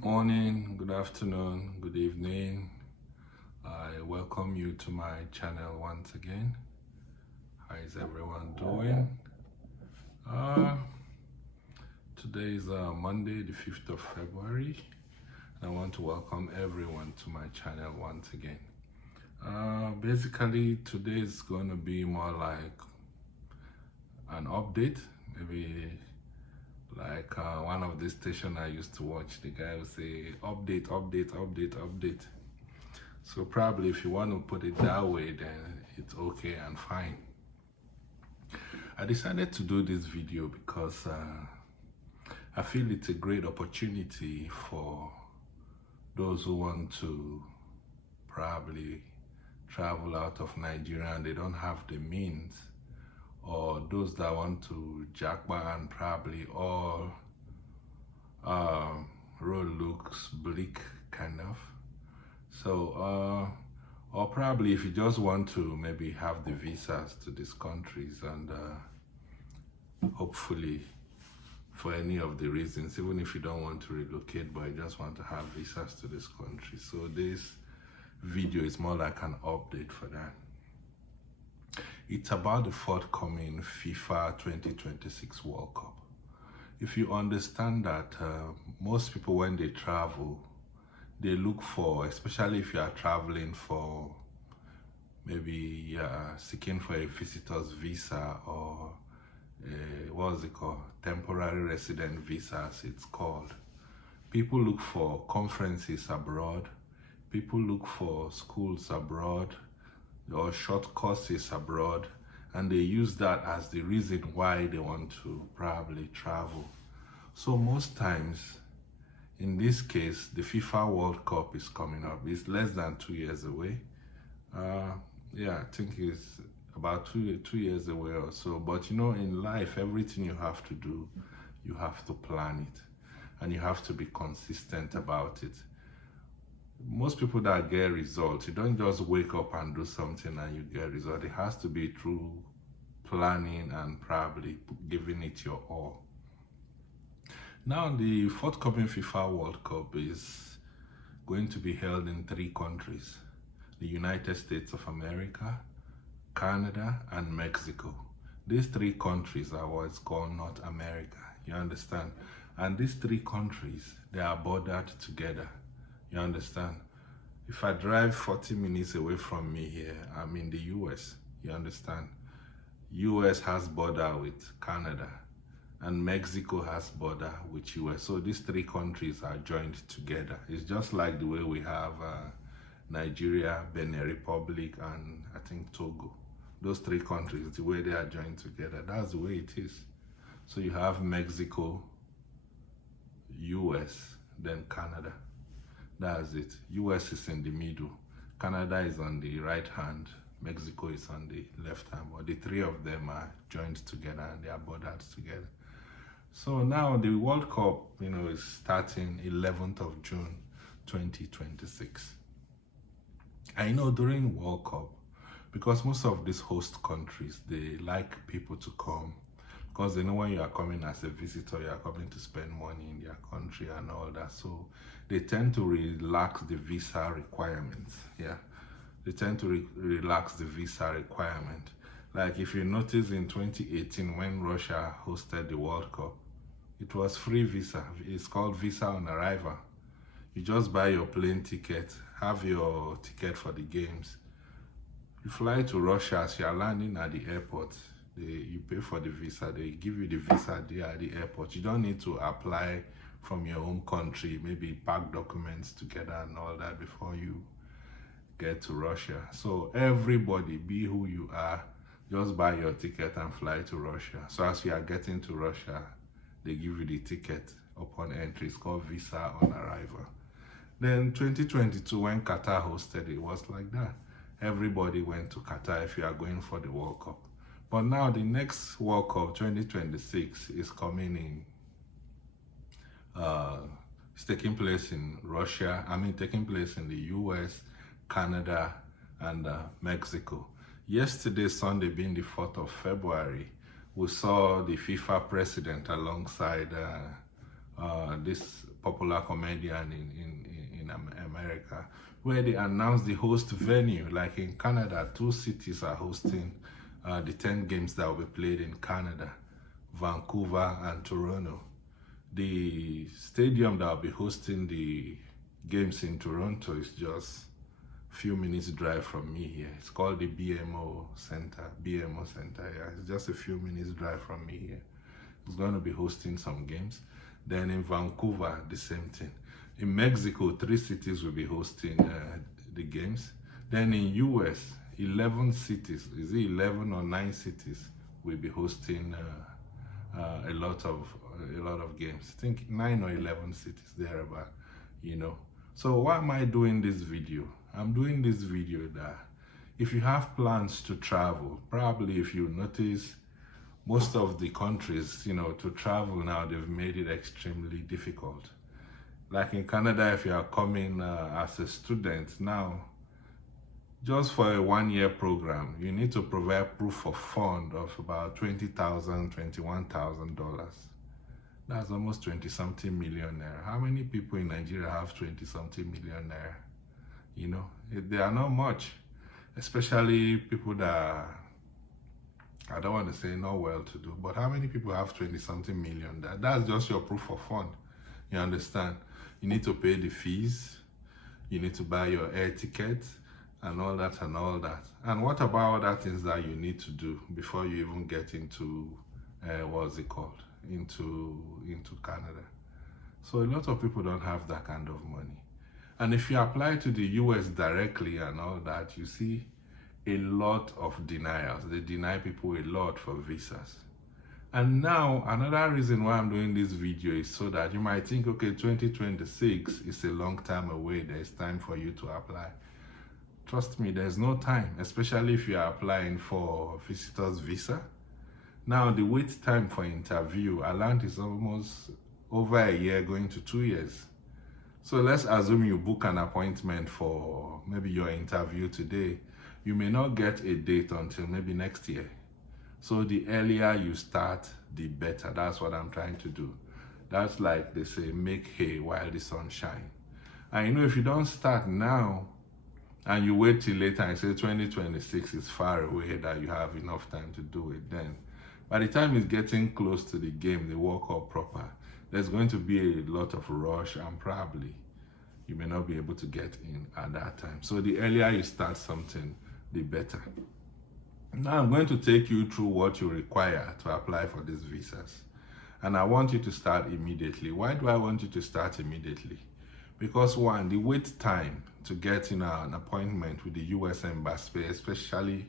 Good morning, good afternoon, good evening. I welcome you to my channel once again. How is everyone doing? Uh, Today is Monday, the 5th of February. And I want to welcome everyone to my channel once again. Basically, today is going to be more like an update, maybe like one of the station I used to watch. The guy would say, update, update, update, update. So probably if you want to put it that way, then it's okay and fine. I decided to do this video because I feel it's a great opportunity for those who want to probably travel out of Nigeria and they don't have the means, or those that want to jackpot and probably all road looks bleak kind of. So or probably if you just want to maybe have the visas to these countries and hopefully for any of the reasons, even if you don't want to relocate but you just want to have visas to this country. So this video is more like an update for that. It's about the forthcoming FIFA 2026 World Cup. If you understand that most people when they travel, they look for, especially if you are traveling for maybe seeking for a visitor's visa or what's it called, temporary resident visa as it's called. People look for conferences abroad, people look for schools abroad or short courses abroad, and they use that as the reason why they want to probably travel. So most times, in this case, the FIFA World Cup is coming up. It's less than 2 years away. Yeah, I think it's about two years away or so. But you know, in life, everything you have to do, you have to plan it. And you have to be consistent about it. Most people that get results, you don't just wake up and do something and you get results. It has to be through planning and probably giving it your all. Now, the forthcoming FIFA World Cup is going to be held in 3 countries: the United States of America, Canada, and Mexico. These 3 countries are what's called North America, you understand? And these 3 countries, they are bordered together, you understand? If I drive 40 minutes away from me here, I'm in the US, you understand? US has border with Canada, and Mexico has border with US. So these 3 countries are joined together. It's just like the way we have Nigeria, Benin Republic, and I think Togo. Those 3 countries, the way they are joined together, that's the way it is. So you have Mexico, US, then Canada. That's it. US is in the middle. Canada is on the right hand. Mexico is on the left hand. But the 3 of them are joined together and they are bordered together. So now the World Cup, you know, is starting 11th of June 2026. I know during World Cup, because most of these host countries, they like people to come because they know when you are coming as a visitor, you are coming to spend money in their country and all that. So they tend to relax the visa requirements. Yeah, they tend to relax the visa requirement. Like if you notice in 2018 when Russia hosted the World Cup, it was free visa. It's called visa on arrival. You just buy your plane ticket, have your ticket for the games. You fly to Russia, as you are landing at the airport, you pay for the visa, they give you the visa there at the airport. You don't need to apply from your home country, maybe pack documents together and all that before you get to Russia. So everybody, be who you are, just buy your ticket and fly to Russia. So as you are getting to Russia, they give you the ticket upon entry. It's called visa on arrival. Then 2022, when Qatar hosted it, was like that. Everybody went to Qatar if you are going for the World Cup. But now the next World Cup 2026 is coming in. It's taking place in Russia. Taking place in the US, Canada, and Mexico. Yesterday, Sunday, being the 4th of February, we saw the FIFA president alongside this popular comedian in America, where they announced the host venue. Like in Canada, 2 cities are hosting the 10 games that will be played in Canada, Vancouver and Toronto. The stadium that will be hosting the games in Toronto is just a few minutes drive from me here. It's called the BMO Center. Yeah, it's just a few minutes drive from me here. It's going to be hosting some games. Then in Vancouver, the same thing. In Mexico, 3 cities will be hosting the games. Then in US, 11 cities, is it 11 or 9 cities, will be hosting a lot of games. I think 9 or 11 cities thereabout, you know. So why am I doing this video? I'm doing this video that if you have plans to travel, probably if you notice, most of the countries, you know, to travel now, they've made it extremely difficult. Like in Canada, if you are coming as a student now, just for a 1-year program, you need to provide proof of fund of about $20,000, $21,000. That's almost 20-something million naira. How many people in Nigeria have 20-something million naira? You know, they are not much, especially people that I don't want to say not well to do, but how many people have 20-something million? That's just your proof of fund. You understand? You need to pay the fees, you need to buy your air ticket, and all that and all that. And what about other things that you need to do before you even get into what's it called? Into Canada. So a lot of people don't have that kind of money. And if you apply to the US directly and all that, you see a lot of denials. They deny people a lot for visas. And now another reason why I'm doing this video is so that you might think, okay, 2026 is a long time away. There's time for you to apply. Trust me, there's no time, especially if you are applying for visitor's visa. Now the wait time for interview, I learned, is almost over a year, going to 2 years. So let's assume you book an appointment for maybe your interview today. You may not get a date until maybe next year. So the earlier you start, the better. That's what I'm trying to do. That's like they say, make hay while the sun shines. And you know, if you don't start now and you wait till later and say 2026 is far away, that you have enough time to do it, then by the time it's getting close to the game, the World Cup proper, there's going to be a lot of rush, and probably you may not be able to get in at that time. So the earlier you start something, the better. Now I'm going to take you through what you require to apply for these visas. And I want you to start immediately. Why do I want you to start immediately? Because one, the wait time to get an appointment with the US Embassy, especially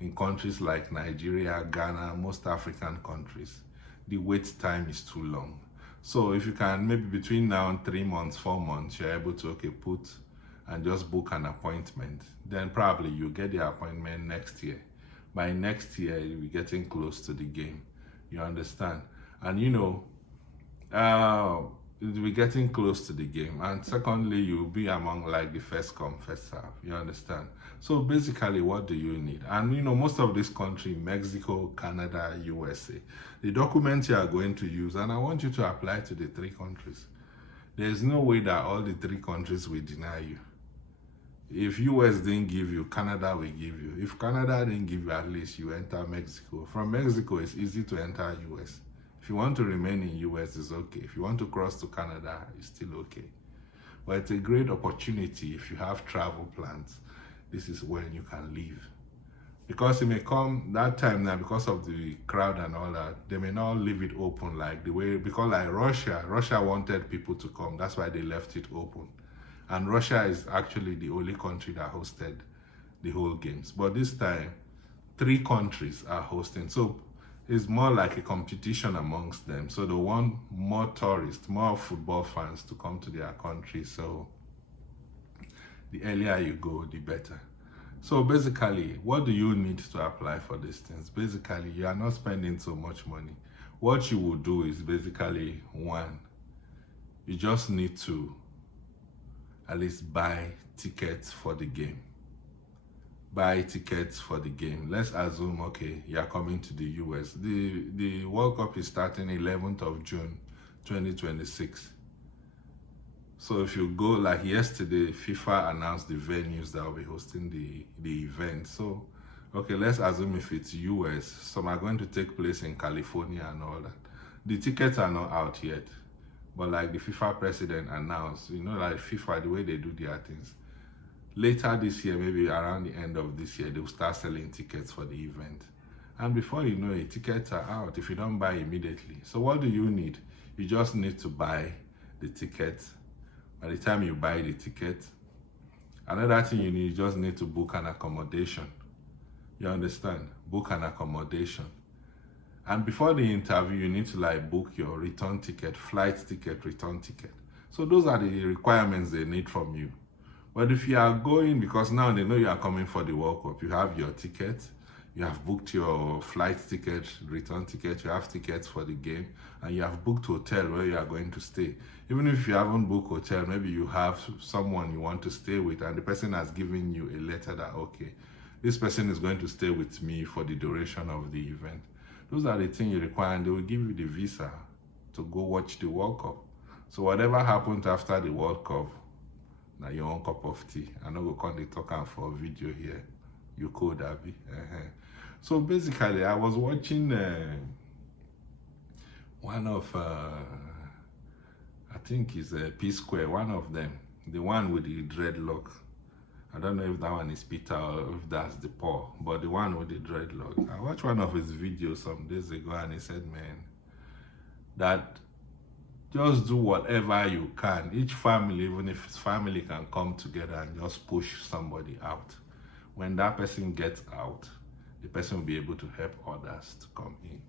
in countries like Nigeria, Ghana, most African countries, the wait time is too long. So if you can, maybe between now and 3 months, 4 months, you're able to, okay, put and just book an appointment, then probably you get the appointment next year. By next year, you'll be getting close to the game. You understand? And you know, you'll be getting close to the game. And secondly, you'll be among like the first come, first serve. You understand? So basically, what do you need? And you know, most of this country, Mexico, Canada, USA, the documents you are going to use, and I want you to apply to the 3 countries. There's no way that all the 3 countries will deny you. If US didn't give you, Canada will give you. If Canada didn't give you, at least you enter Mexico. From Mexico, it's easy to enter US. If you want to remain in US, it's okay. If you want to cross to Canada, it's still okay. But it's a great opportunity if you have travel plans. This is when you can leave. Because it may come that time now, because of the crowd and all that, they may not leave it open like the way, because like Russia wanted people to come. That's why they left it open. And Russia is actually the only country that hosted the whole games. But this time, 3 countries are hosting. So it's more like a competition amongst them. So they want more tourists, more football fans to come to their country. So the earlier you go, the better. So basically, what do you need to apply for these things? Basically, you are not spending so much money. What you will do is basically, one, you just need to at least buy tickets for the game. Buy tickets for the game. Let's assume, okay, you are coming to the US. The World Cup is starting 11th of June, 2026. So if you go, like yesterday, FIFA announced the venues that will be hosting the event. So, okay, let's assume if it's US, some are going to take place in California and all that. The tickets are not out yet, but like the FIFA president announced, you know, like FIFA, the way they do their things. Later this year, maybe around the end of this year, they'll start selling tickets for the event. And before you know it, tickets are out if you don't buy immediately. So what do you need? You just need to buy the tickets. By the time you buy the ticket, another thing you need, you just need to book an accommodation. You understand? Book an accommodation. And before the interview, you need to like book your return ticket, flight ticket, return ticket. So those are the requirements they need from you. But if you are going, because now they know you are coming for the World Cup, you have your ticket, you have booked your flight ticket, return ticket, you have tickets for the game, and you have booked hotel where you are going to stay. Even if you haven't booked hotel, maybe you have someone you want to stay with, and the person has given you a letter that, okay, this person is going to stay with me for the duration of the event. Those are the things you require, and they will give you the visa to go watch the World Cup. So whatever happens after the World Cup, now your own cup of tea. I know we'll come to talk for a video here. You could, Abby. So basically, I was watching one of, I think it's P Square, one of them, the one with the dreadlock. I don't know if that one is Peter or if that's the Paul, but the one with the dreadlock. I watched one of his videos some days ago, and he said, man, that just do whatever you can. Each family, even if his family, can come together and just push somebody out. When that person gets out, the person will be able to help others to come in.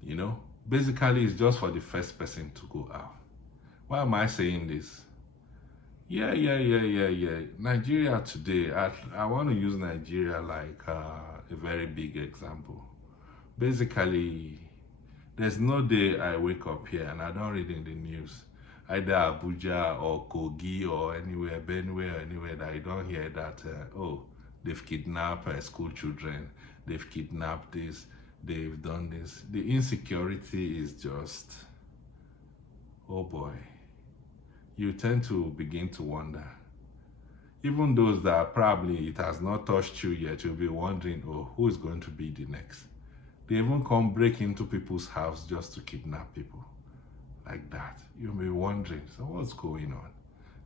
You know, basically it's just for the first person to go out. Why am I saying this? Yeah. Nigeria today, I want to use Nigeria like a very big example. Basically, there's no day I wake up here and I don't read in the news, either Abuja or Kogi or anywhere, Benue or anywhere, that I don't hear that, oh, they've kidnapped school children, they've kidnapped this, they've done this. The insecurity is just, oh boy. You tend to begin to wonder. Even those that probably it has not touched you yet, you'll be wondering, oh, who is going to be the next? They even come break into people's house just to kidnap people. Like that. You'll be wondering, so what's going on?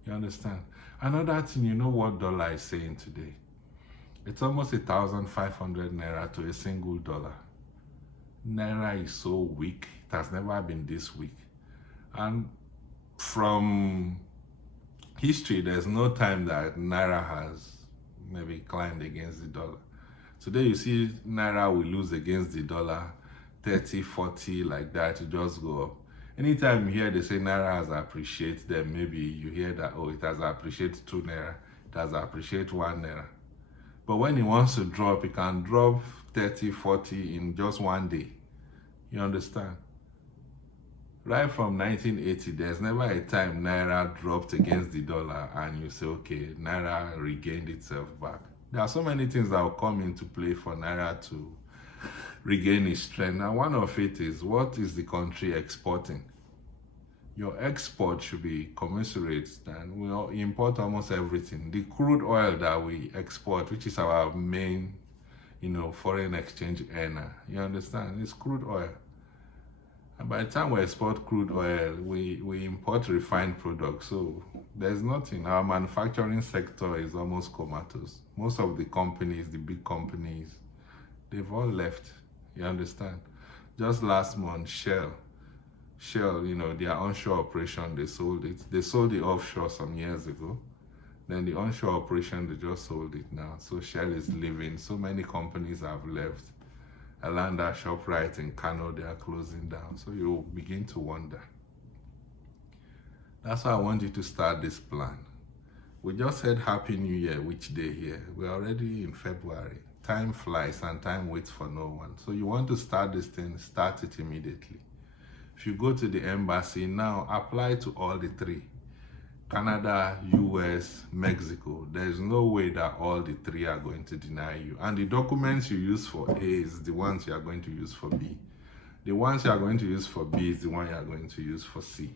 You understand? Another thing, you know what dollar is saying today? It's almost 1,500 naira to a single dollar. Naira is so weak. It has never been this weak. And from history, there's no time that naira has maybe climbed against the dollar. Today you see naira will lose against the dollar 30, 40, like that, it just go up. Anytime you hear they say naira has appreciated, then maybe you hear that, oh, it has appreciated 2 naira, it has appreciated 1 naira. But when it wants to drop, it can drop 30, 40 in just one day. You understand? Right from 1980, there's never a time naira dropped against the dollar and you say, okay, naira regained itself back. There are so many things that will come into play for naira to regain its strength. And one of it is, what is the country exporting? Your export should be commensurate, and we import almost everything. The crude oil that we export, which is our main, foreign exchange earner, you understand? It's crude oil. And by the time we export crude oil, we import refined products. So there's nothing. Our manufacturing sector is almost comatose. Most of the companies, the big companies, they've all left. You understand? Just last month, Shell, their onshore operation, they sold it. They sold the offshore some years ago. Then the onshore operation, they just sold it now. So Shell is leaving. So many companies have left. Alanda, ShopRite in Kano, they are closing down. So you begin to wonder. That's why I want you to start this plan. We just said Happy New Year, which day here? We're already in February. Time flies and time waits for no one. So you want to start this thing, start it immediately. If you go to the embassy now, apply to all the 3. Canada, US, Mexico. There's no way that all the 3 are going to deny you. And the documents you use for A is the ones you are going to use for B. The ones you are going to use for B is the one you are going to use for C.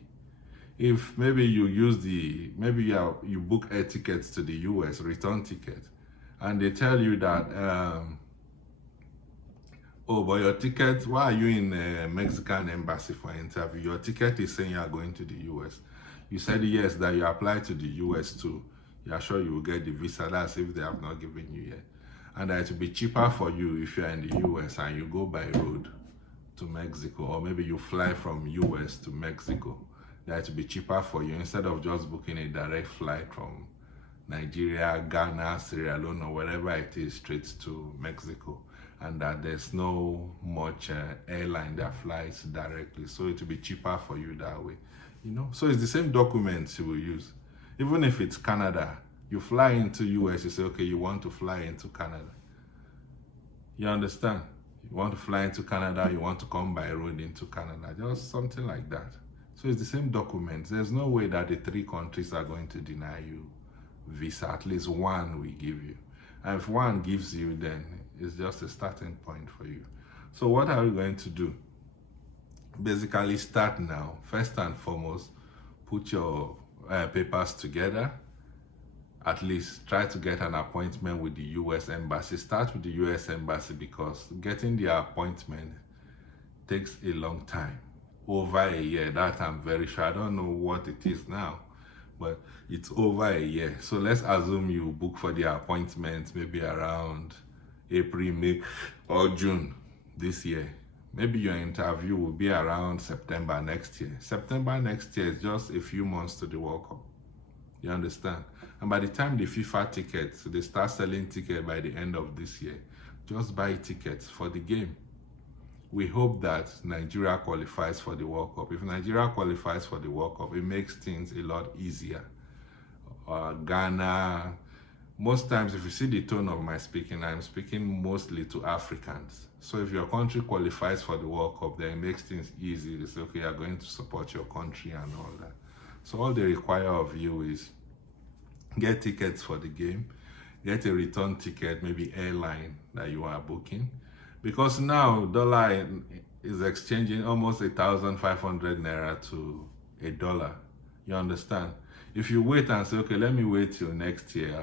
If maybe you use maybe you book air tickets to the US, return ticket, and they tell you that, oh, but your ticket, why are you in a Mexican embassy for an interview? Your ticket is saying you are going to the US. You said yes, that you applied to the US too. You are sure you will get the visa. That's if they have not given you yet. And that it will be cheaper for you if you are in the US and you go by road to Mexico, or maybe you fly from US to Mexico. That it will be cheaper for you instead of just booking a direct flight from Nigeria, Ghana, Sierra Leone, or wherever it is, straight to Mexico. And that there's no much airline that flies directly, so it will be cheaper for you that way, you know. So it's the same documents you will use. Even if it's Canada, you fly into US, you say, okay, you want to fly into Canada. You understand? You want to fly into Canada, you want to come by road into Canada, just something like that. So it's the same documents. There's no way that the 3 countries are going to deny you visa. At least one will give you. And if one gives you, then it's just a starting point for you. So what are we going to do? Basically start now. First and foremost, put your papers together. At least try to get an appointment with the US Embassy. Start with the US Embassy, because getting the appointment takes a long time. Over a year, that I'm very sure. I don't know what it is now, but it's over a year. So let's assume you book for the appointment maybe around April, May, or June this year. Maybe your interview will be around September next year. September next year is just a few months to the World Cup. You understand? And by the time the FIFA tickets, they start selling tickets by the end of this year, just buy tickets for the game. We hope that Nigeria qualifies for the World Cup. If Nigeria qualifies for the World Cup, it makes things a lot easier. Ghana, most times if you see the tone of my speaking, I'm speaking mostly to Africans. So if your country qualifies for the World Cup, then it makes things easy. They say, okay, you're going to support your country and all that. So all they require of you is get tickets for the game, get a return ticket, maybe airline that you are booking. Because now dollar is exchanging almost 1,500 naira to $1. You understand? If you wait and say, okay, let me wait till next year,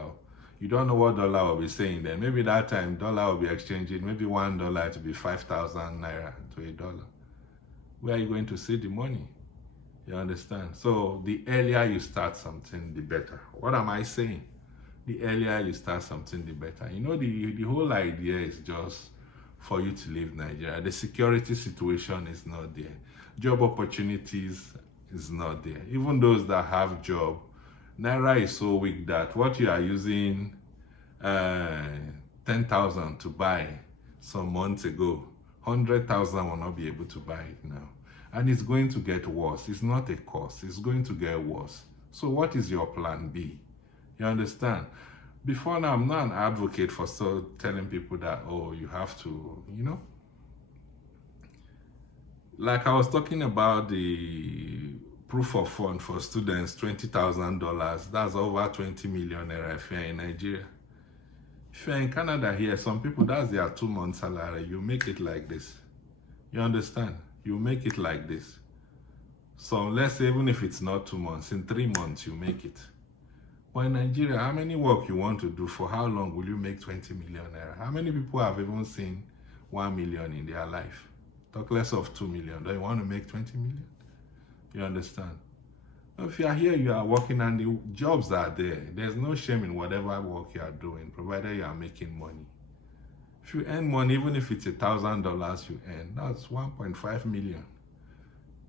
you don't know what dollar will be saying then. Maybe that time dollar will be exchanging, maybe $1 to be 5,000 naira to $1. Where are you going to see the money? You understand? So the earlier you start something, the better. What am I saying? The earlier you start something, the better. You know, the whole idea is just for you to leave Nigeria. The security situation is not there. Job opportunities is not there. Even those that have job, Naira is so weak that what you are using 10,000 to buy some months ago, 100,000 will not be able to buy it now. And it's going to get worse. It's not a cost. It's going to get worse. So what is your plan B? You understand? Before now, I'm not an advocate for telling people that, oh, you have to, you know. Like I was talking about the proof of fund for students, $20,000. That's over 20 million naira if you're in Nigeria. If you're in Canada here, some people, that's their 2-month salary. You make it like this. You understand? You make it like this. So let's say even if it's not 2 months, in 3 months you make it. But in Nigeria, how many work you want to do, for how long will you make 20 million naira? How many people have even seen 1 million in their life? Talk less of 2 million. Do you want to make 20 million? You understand? If you are here, you are working and the jobs are there. There's no shame in whatever work you are doing, provided you are making money. If you earn money, even if it's $1,000 you earn, that's 1.5 million.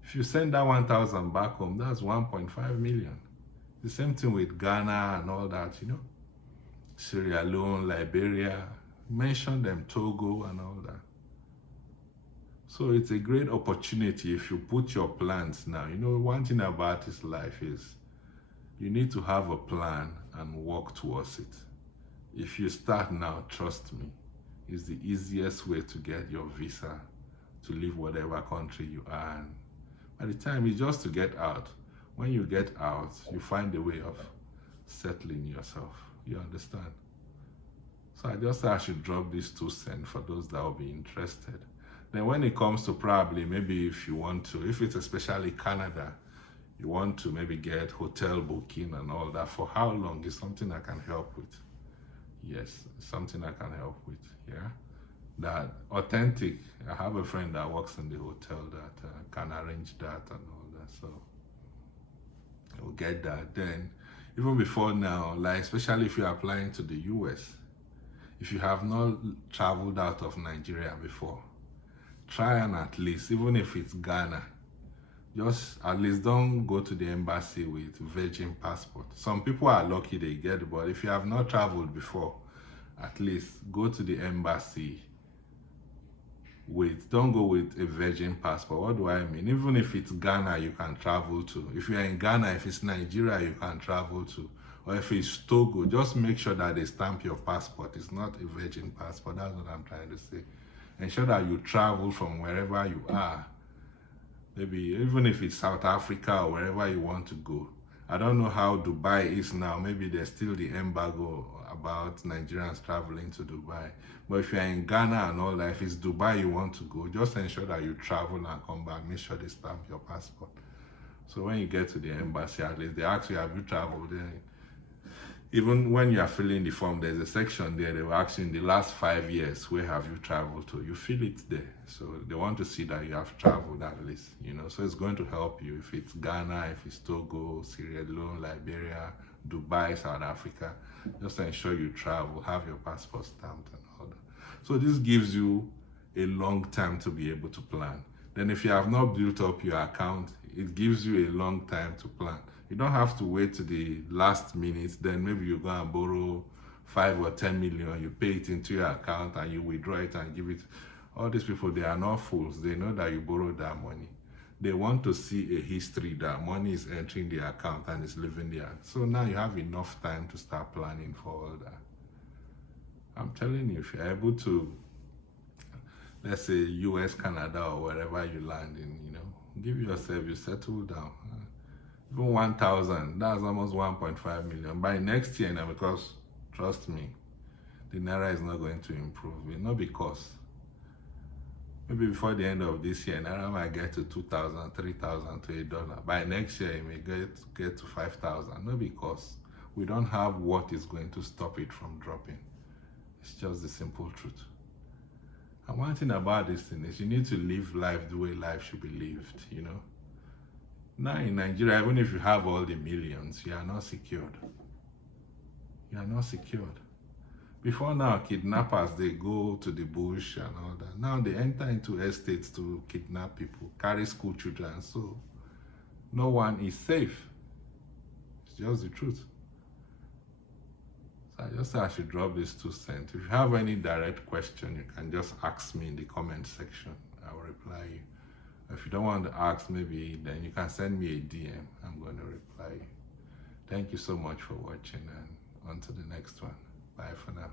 If you send that 1,000 back home, that's 1.5 million. The same thing with Ghana and all that, you know. Sierra Leone, Liberia, mention them, Togo and all that. So it's a great opportunity if you put your plans now. You know, one thing about this life is you need to have a plan and work towards it. If you start now, trust me, it's the easiest way to get your visa to leave whatever country you are in. By the time it's just to get out. When you get out, you find a way of settling yourself. You understand? So I just thought I should drop these 2 cents for those that will be interested. Then when it comes to probably, maybe if you want to, if it's especially Canada, You want to maybe get hotel booking and all that. For how long is something I can help with. Yes, something I can help with. Yeah, that authentic. I have a friend that works in the hotel that can arrange that and all that. So we'll get that. Then, even before now, like especially if you're applying to the US, if you have not traveled out of Nigeria before, try and at least, even if it's Ghana, just at least don't go to the embassy with virgin passport. Some people are lucky they get it, but if you have not traveled before, at least go to the embassy with, don't go with a virgin passport. What do I mean? Even if it's Ghana, you can travel to. If you're in Ghana, if it's Nigeria, you can travel to. Or if it's Togo, just make sure that they stamp your passport. It's not a virgin passport. That's what I'm trying to say. Ensure that you travel from wherever you are. Maybe even if it's South Africa or wherever you want to go. I don't know how Dubai is now. Maybe there's still the embargo about Nigerians traveling to Dubai. But if you're in Ghana and all that, if it's Dubai you want to go, just ensure that you travel and come back. Make sure they stamp your passport. So when you get to the embassy, at least they ask you, have you traveled there? Even when you are filling the form, there's a section there, they will ask you in the last 5 years, where have you traveled to? You fill it there. So they want to see that you have traveled at least, you know. So it's going to help you if it's Ghana, if it's Togo, Sierra Leone, Liberia, Dubai, South Africa. Just ensure you travel, have your passport stamped and all that. So this gives you a long time to be able to plan. Then if you have not built up your account, it gives you a long time to plan. You don't have to wait to the last minute, then maybe you go and borrow 5 or 10 million, you pay it into your account and you withdraw it and give it. All these people, they are not fools. They know that you borrowed that money. They want to see a history that money is entering the account and is leaving there. So now you have enough time to start planning for all that. I'm telling you, if you're able to, let's say US, Canada, or wherever you land in, you know, give yourself, you settle down. Even 1,000, that's almost 1.5 million. By next year now, because trust me, the Naira is not going to improve. It's not because, maybe before the end of this year, Naira might get to 2,000, 3,000 to $1. By next year, it may get to 5,000. Not because we don't have what is going to stop it from dropping. It's just the simple truth. And one thing about this thing is you need to live life the way life should be lived, you know. Now in Nigeria, even if you have all the millions, you are not secured. You are not secured. Before now, kidnappers, they go to the bush and all that. Now they enter into estates to kidnap people, carry school children. So no one is safe. It's just the truth. So I just say I should drop this 2 cents. If you have any direct question, you can just ask me in the comment section. I will reply you. If you don't want to ask, maybe then you can send me a DM. I'm going to reply you. Thank you so much for watching, and on to the next one. Bye for now.